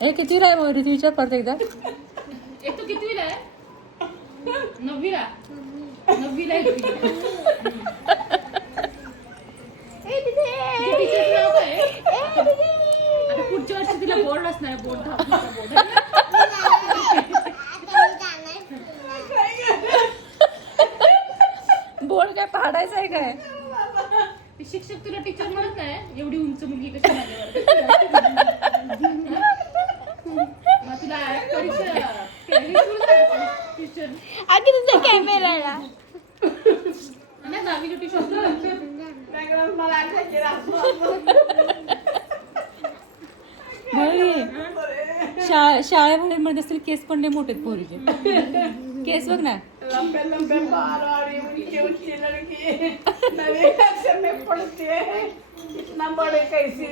हे कितीला आहे मग ऋतू विचार परत एकदा. एक तो कितवीला आहे? 9वीला. 9वीला आहे ती. टीचरचं नाव काय आहे? आता पुढच्या वर्षी तिला बोर्ड असणार आहे. बोर्ड बोर्ड काय पाडायचं आहे काय? शिक्षक तुला टीचर म्हणत नाही एवढी उंच मुलगी कशी माझ्यावर. मग तुला परीक्षा टीचर आधी तुझा कॅमेरा नाही 10वीला ट्युशन शाळेमध्ये म्हणत असतील केस पण नाही मोठे पोरीचे. केस बघ ना. लंबे लंबे बाल और ये ऊंची ऊंची लड़की नवे अक्षर में पढ़ती है इतना बड़े कैसे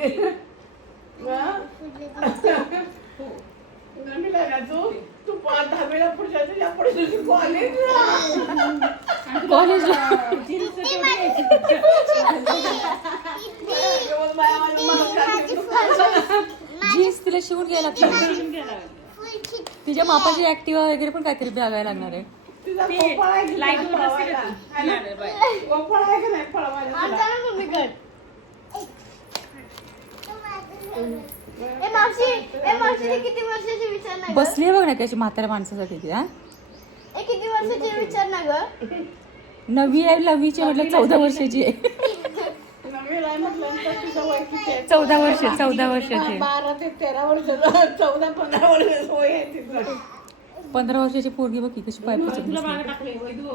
मिला ना तू 10वीला पुढच्या तुझ्या पुढे कॉलेजला जीन्स तिला शिवून घ्यायला लागते. तिच्या मापाची ऍक्टिव्हा वगैरे पण काहीतरी बघायला लागणार आहे. किती वर्षाची विचार ना बसली बघ ना त्याची म्हाताऱ्या माणसासाठी ती. हा किती वर्षाची विचार ना ग. 9वी आहे. 9वीची म्हटलं 14 वर्षाची आहे. 14 वर्ष 14 वर्षाची. 12 ते 13 वर्ष 14-15 वर्ष वय आहे तिचं. 15 वर्षाची पोरगी बघ की कशी पाय पुसत तुला बसली. मागे टाकले वैदू.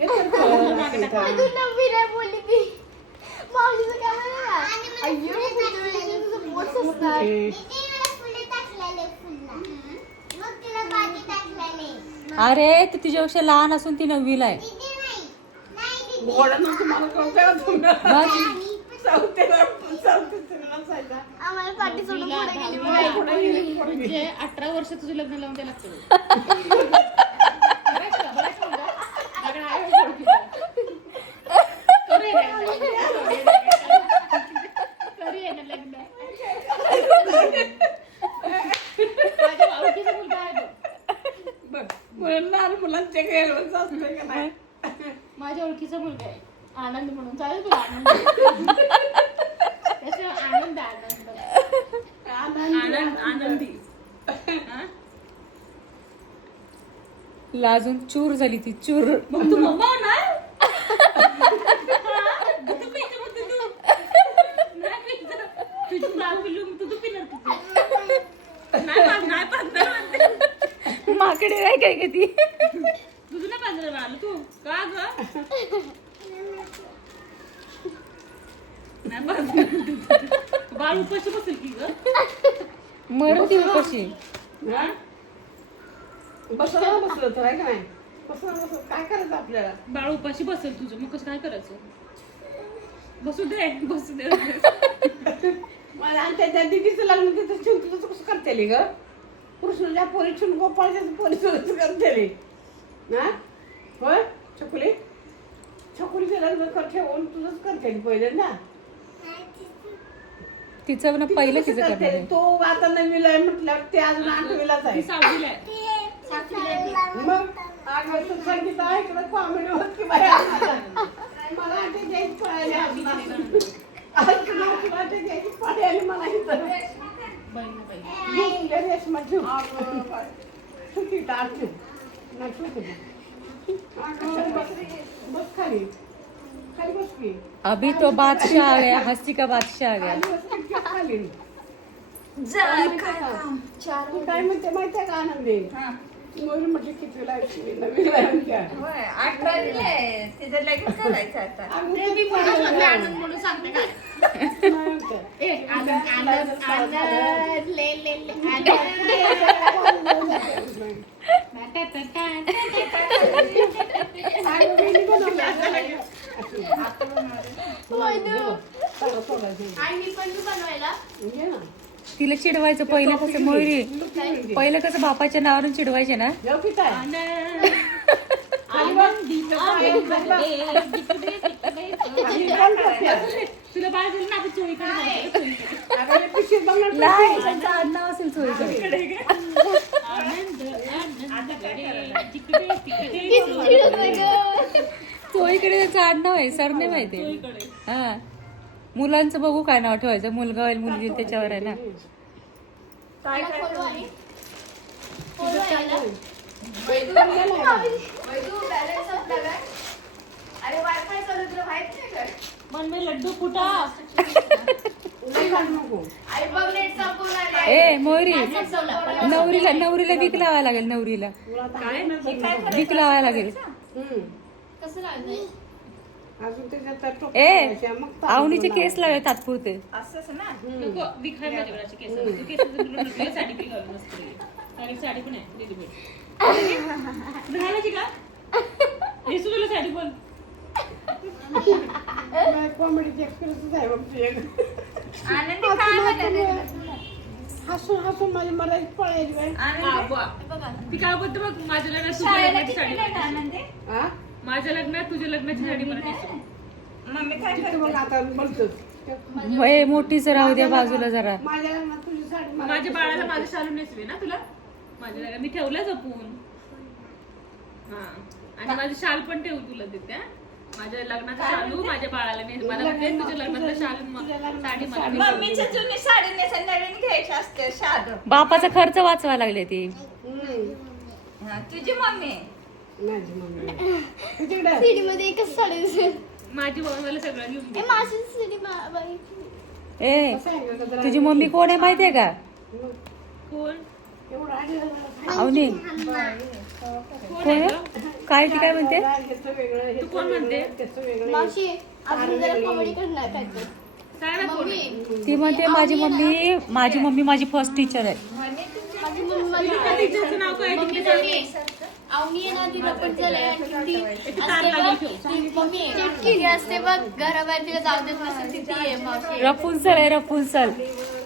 तू नववी नाही बोलली ती. मावशीचं काय म्हणा. अय्यो तुझं पोस्ट असणार. अरे ती तुझ्यापेक्षा लहान असून ती 9वीला आहे. गोडानं तुम्हाला कळू काय होतं? बघ चौथीला असायचा. आम्हाला पाठी सोडून पुढे गेली. पुढे गेली, पुढे गेली. म्हणजे 18 वर्ष तुझं लग्न लावून द्यायला लागतं. बघ, म्हणून लहान मुलांच्या गैरवच असतं का नाही? माझ्या ओळखीचा मुलगा आहे आनंद म्हणून. चालेल तुला आनंद. त्याशिवाय आनंद आनंद आनंदी. लाजून चूर झाली ती चूर. मग तू मम्मा ना माकडे नाही काय का ती. तुझं ना पांजरा आलं तू का ग. बाळ उपाशी बसेल की ग. मरून ती कशी. हा? बसलं बसलं तर आहे का नाही? बसलं काय करायचं आपल्याला? बाळ उपाशी बसेल तुझं मग कसं काय करायचं. बसू दे बसू दे. मला आणि त्याच्या दिदीचं लग्न तिथं चिंतूचं कसं करतेली ग. कृष्णाच्या पोरी चिन गोपाळच्या पोरी सुद्धा करतेली. ना होय छकुली. छकुलीचं लग्न ठेवून तुझंच करतेली पहिले ना. तिचं ना पहिलं तिचं करणार आहे. तो आता 9वीला आहे म्हटल्यावर ते अजून 8वीलाच ती आहे. 7वीला आहे. मग आठवत तू सांगितलं ऐकलं कॉमेडी होत की बाया. मला आधी घ्यायची पळायली घ्यायची पाळी आली मला इथं. रेशमा ठेव सुटी टाळ ठेव नाही सुटी. बस खाली खाली बस की. अभी तो बादशाह आ गया. हस्ती का बादशाह आ गया. खाली तू काय म्हणते माहितीये का आनंदी. मोरी म्हटली कितवीला आहे 9वीला आहे. 18 तिचं लगेच करायचं आता. ते मी म्हणत होते आनंद म्हणून सांगते काय. ए आनंद आनंद आनंद ले ले ले आणि पण तू बनवायला तिला चिडवायचं पहिलं कसं मोहरी. पहिलं कसं बापाच्या नावावरून चिडवायचे ना. तुला बाळ दिलं ना आपण चोळीकडे पिशवी बघणार नाही त्यांचं आडनाव असेल चोईकडे चोईकडे त्याचं आडनाव आहे सर नाही माहिती हा मुलांचं बघू काय नाव ठेवायचं मुलगा होईल मुलगी होईल त्याच्यावर आहे ना अरे वायफाय चालू तुला माहित नाही का? मन में लड्डू फुटा नाही काढू नको. अरे बघ नेट संपवून आले. ए मोरी नवरीला वीक लावायला लागेल नवरीला तुला आता आहे ना वीक लावायला लागेल हम्म. कसं लावायचं? अजून त्याच्यात टोप ए करायच्या, मग तांदूळ आवनीचे लावायचे. केस लावे तात्पुरते नको दिखाय माझ्या वेळाची केस तू केस साडी बी घालून मस्त साडी पण आहे रेडीमेड घालायची का हे तुला साडी बोल कॉमेडीची एक्सपिरियन्स आहे बघ तुझ्याकडे. आनंदी काय म्हणते? हसून हसून माझी मराठी पळायची बाई. ती काय बोलते बघ माझ्या लग्नात तुझ्या लग्नाची साडी बनवायची. हा? माझ्या लग्नात तुझ्या लग्नाची साडी बनवायची. तिथं बघ आता बोलतोच. वय मोठीच राहू द्या बाजूला जरा माझ्या लग्नात तुझी साडी मला माझ्या बाळाला माझं शालू नेसवे ना तुला माझ्या लग्नात मी ठेवलं जपून हा आणि माझं शाल पण ठेवू तुला देते हा? माझ्या लग्नाचा शालू माझ्या बाळाला मला म्हणते तुझ्या लग्नातलं शालू साडी मला मम्मीच्या जुनी साडी नेसा नवीन घ्यायची असते शाद बापाचा खर्च वाचवा लागले ती हम्म. तुझी मम्मी माझी मम्मी तुझ्याकडे सीडीमध्ये एकच साडी दिसेल. माझी मला सगळं घेऊन ए दे. माझी सीडी बघितली. ए कसं आहे गं, जरा तुझी मम्मी कोण आहे माहितीये का मग कोण एवढं आधी आवनी कोण आहे? काय ती काय म्हणते ह्याचं वेगळं, ह्याचं कोण म्हणते? वेगळं, त्याचं वेगळं. मावशी अजून जरा कॉमेडी करणार काय तर. काय ना कोण आहे? मम्मी ती म्हणते माझी मम्मी माझी फर्स्ट टीचर आहे माझी मम्मी माझी त्या टीचरचं नाव काय मम्मी आवनी आहे ना ती रपट झालंय ती असते बघ मम्मी चिटकी असते बघ घराबाहेर तिला जाऊ देत नसेल ती आहे मावशी रपुंसल आहे रपुंसल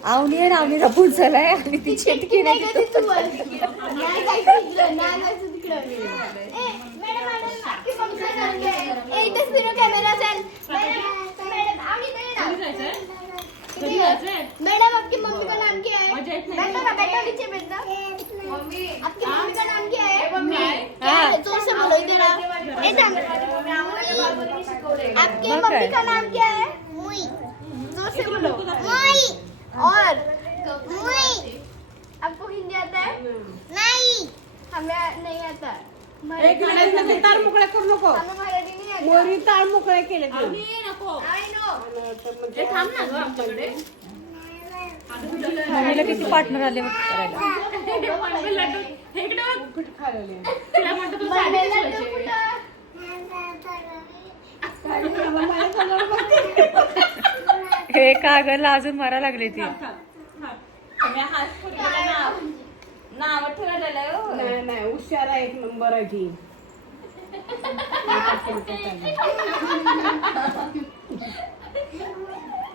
आवनी आहे ना आवनी रपुंसल आहे आणि ती चिटकी नाही नाही का ती तू बोल. नाही जायचं तिकडं, नाही जायचं तिकडं. ए, मॅडम, आपकी मम्मीचं नाव काय आहे? ए, इथेच फिरो कॅमेरा असेल. मॅडम, आवनी इथे ये ना. कधी जायचंय? इथे कधी ये. जायचंय? मैडम आपकी मम्मी का नाम क्या है? मजा येत नाही. बैठो ना बैठो नीचे बैठना मम्मी आपकी मम्मी का नाम क्या है? हाँ। जोर से बोलो इधर आओ ए सांग आपकी मम्मी का नाम क्या है? मुई जोर से बोलो मुई और मुई आपको हिंदी आता है? नहीं हमें नहीं आता एक मिनिट मध्ये तार मोकळ्या करू नको हमें मराठी नहीं आता मोरी तार मोकळ्या केले तू. आवनी, नको आई नो हे थांब ना गं आमच्याकडे मम्मीला किती पार्टनर आले बघ करायला हे लड्डू हे इकडे बघ. कुठे खायला तिला म्हणतो तू साडी नेसवायची. हे कागदला अजून मारा लागले ती थांब, थांब. तुम्ही हात फुटलेलं नाव ठेवलेलं आहे हो. नाही नाही हुशार आहे एक नंबर आहे ती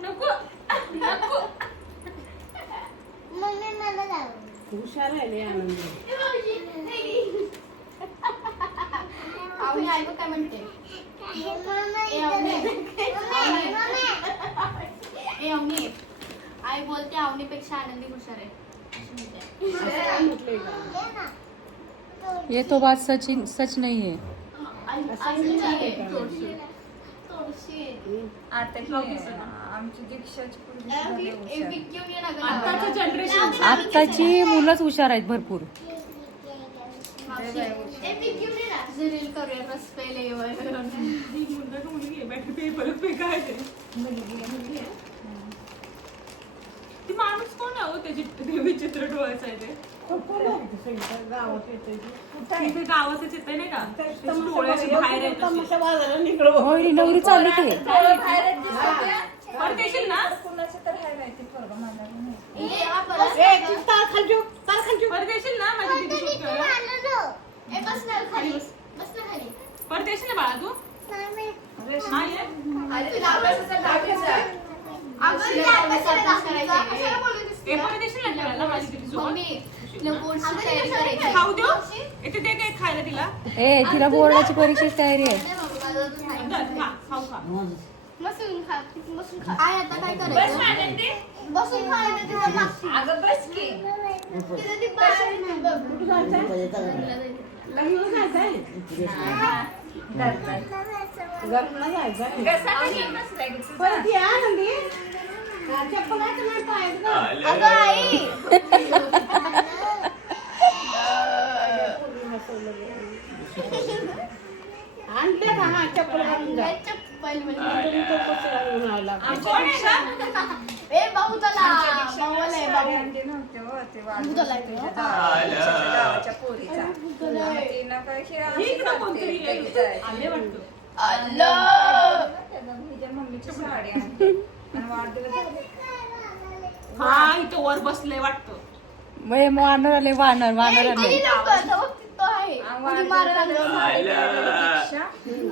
नको नको मम्मी मला लाव हुशार आहे लय आनंद आवनी आई काय म्हणते ए आवनी आई बोलते आवनीपेक्षा आनंदी हुशार आहे अशी म्हणते. ये तो बात सच नहीं है आई आहे थोडीशी आता की आमची दीक्षाची पूर्वी झाली हुशार. आताचं जनरेशन आत्ताची मुलंच हुशार आहेत भरपूर रील करूया बस पहिले मुलगा का मुलगी आहे? बॅटरी पे परत पे काय ते ती माणूस कोण आहे हो त्याची ते विचित्र डोळ्याचं आहे ते गावात येते तिथे गावातच येत नाही का त्याचे डोळे असे बाहेर आहेत असे. तमाशा बाजाराला निघलो होय नवरी चालली ते डोळं बाहेरच दिसतं. परत येशील ना कुणाचं तर हाय माहिती पोरगं मला नाही. ए ती तार खालचो तार खालचो परत येशील ना माझी दिदी शूट करायला? बस ना खाली बस ना खाली परत येशील ना बाळा तू हा ये तुला अभ्यासाचा दाखवायचा अगं तुला अभ्यासाला दाखवायचा कशाला बोलत ए परत येशील ना खेळायला माझी दिदी सोबत मम्मी तुला बोर्डची तयारी करायची खाऊ देऊ येते ते काय खायला तिला ए तिला बोर्डाची परीक्षेची तयारी आहे खा खाऊ खा मसून खा मसून खा काय आता काय बस करायचं आनंदी बसून खायला तिथं मागची. अगं बस की. तिथं ती बाहेर नाही बघ. कुठं जायचंय? लग्नाला जायचंय? लग्नाला जायचंय? कसा बसलाय ग तुझा? परत ये आनंदी. हा, चप्पल आहे का नाही पायात गं? अगं आई आणले का हा चप्पल घालून जा. चप्पल तुम्ही तर कसं घालून आला? ए भाऊ चला भाऊला आहे भाऊ अंडे नव्हते हो, ते वाढून दूध आलाय तुझ्या तो. गावाच्या पोरीचा. मग तिनं काय हे असं करते, लगेच जायचं. आले वाटतं. हिच्या मम्मीची साडी आणली. आणि वाढदिवस झाला. हा इथं वर बसले वाटतं. वानर आले वानर वानर आले कोणी लवकर जाऊ, तिथं आहे उडी मारायला लागलं. दीक्षा,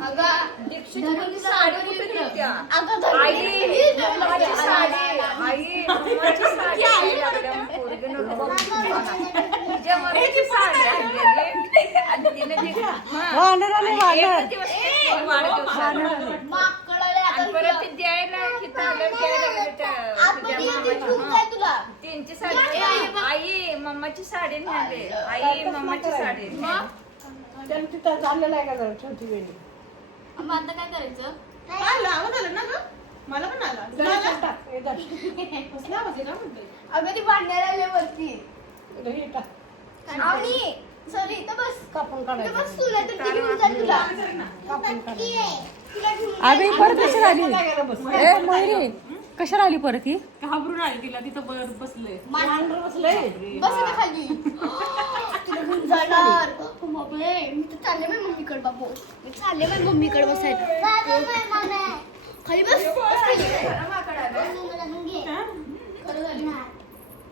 अगं दीक्षाची साडी कुठे ठेवत्या? अगं धरली. मम्माची साडी. आई, मम्माची साडी आहे लागल्या मग पोरगी नको बघू तुम्हाला. तिच्या मम्मीची साडी आणलेली. आणि तिने वानर आले वानर माकडं आणि परत ते द्यायला तिथं आलं, द्यायला गेलं त्या तुझ्या मामाची. तुला त्यांची साडी. आई मम्माची साडी न्याले. आई मम्माची साडी न्याले. त्याला तिथं चाललेलं आहे का जरा छोटी वेळी? मग आता काय करायचं काय लावत आलं ना ग? मला पण आला. जरा टाक, हे धर. कसला आवाज आहे ना म्हणतोय. अगं ती भांडायला आले वरती हे टाक. आणि सॉरी इथं बस कापून इथं काढायचं. बस तुला तर ती घेऊन जाईल तुला कापून काढायचं. तुला घेऊन अबे परत कशाला आली काय बस. ए मयुरी कशाला आली परत ही घाबरून आली तिला तिथं वर बसले. मांडर बसलंय. बस इथं खाली तुला घेऊन जाणार बापरे मी तर चालले माझ्या मम्मीकडे बापू मी चालले माझ्या मम्मीकडे बसायला खाली बस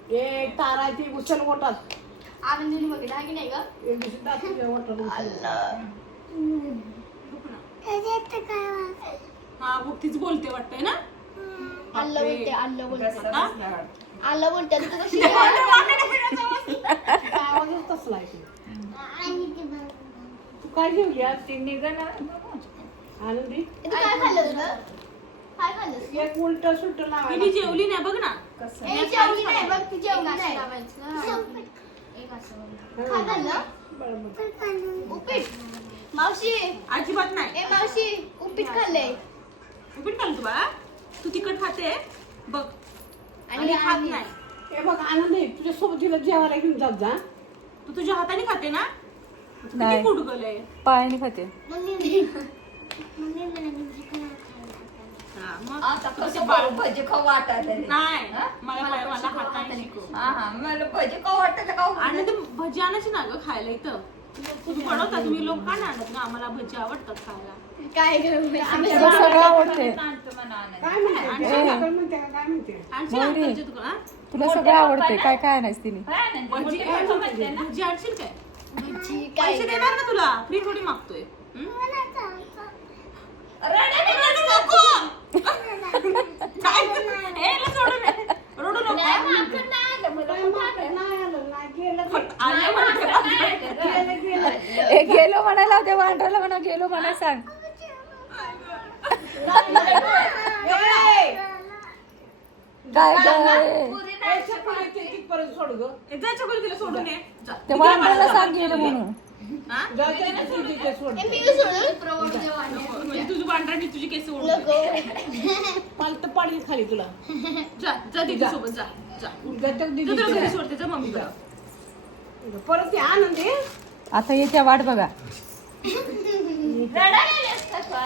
हे तारा ती उचल ओटात. आनंदीने बघितलं आहे की नाही ग एक दिवशी दाखवूया ओटात उचल. हा बघ तीच बोलते वाटतंय ना. आल्लं बोलते आल्लं बोलते हा? आल्लं बोलते तू कशी आवाजच तसला आहे ते. तू काय घेऊया ती निघणार. आनंदी? तू काय खाल्लं तुला काय खाल्लं एक उलट सुलट तिने लावायला. जेवली नाही बघ ना. कसं? ए जेवली नाही बघ ती जेवली नाही काय खाल्लं बरोबर. उपीट मावशी अजिबात नाही. ए मावशी उपीट खाल्ले उपीट खाल तू बाळा. तू तिखट खाते बघ आणि आणि खात आम्ही- नाही. हे बघ आनंदी तुझ्या सोबत तिला जेवायला घेऊन जात जा. तू तुझ्या हाताने खाते ना. नाही. किती कुडगलंय. पायाने खाते हा, मग आता कसं बाळ भजी खाऊ वाटत नाही मला हाताने शिकव. हा मला भजी खाऊ वाटत का? आणि ते भजी आणायची ना ग खायला इथं. तुम्ही बनवता तुम्ही लोक का नाही आणत ना. आम्हाला भजी आवडतात खायला. काय करू तुला सगळं आवडते आणतो म्हणा आनंद. काय म्हणते? जेवण म्हणते का काय म्हणते? आणशील ना मयुरी. भजी तुला. तुला सगळं आवडते काय काय आणायच तिने होय आनंद? भजी भजी आणशील काय. काय पैसे देणार ना तुला. फ्री थोडी मागतोय. हं? रडू नको. काय? ए, याला सोडू नये. रडू नको. नाही आलं, नाही गेलं ते. आले म्हणते. गेलं, गेलं. ए गेलो म्हणायला त्या वांडराला म्हणा गेलो म्हणाय सांग ए, काय काय पैसे पडायचे तिथपर्यंत सोड गं. ए, जा चकोली तिला सोडून ये. जा. त्या वांडराला सांग गेलो म्हणून हा? जाऊ दे ना, तिथे सोड. मी सोडून प्रवण नको. म्हणजे तुझी पांढराने तुझी केस ओढून पालत पाडली खाली तुला. जा जा दीदी सोबत जा जा. गटक दिली तू तुला घरी तिला. सोडते जा मम्मीकडे. परत ये आनंदी. आता येत्या वाट बघा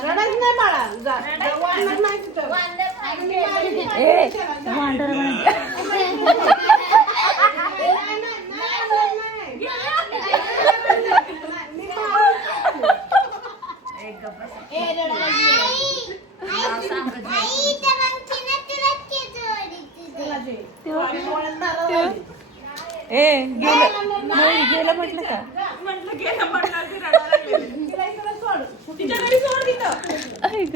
रडायचं नाही बाळा. जा. वाढणार नाही तिथं. ए त्या वांडराला म्हणा एक गप्प बस. ए नाव सांगत नाही. तिला दे. डोळ्यात नारळ लावली. ए गेलं म्हटलं का म्हटलं गेलं म्हटलं की रडायला लागलेली. तिला इकडे सोड. तिच्या घरी सोड तिथं. ऐक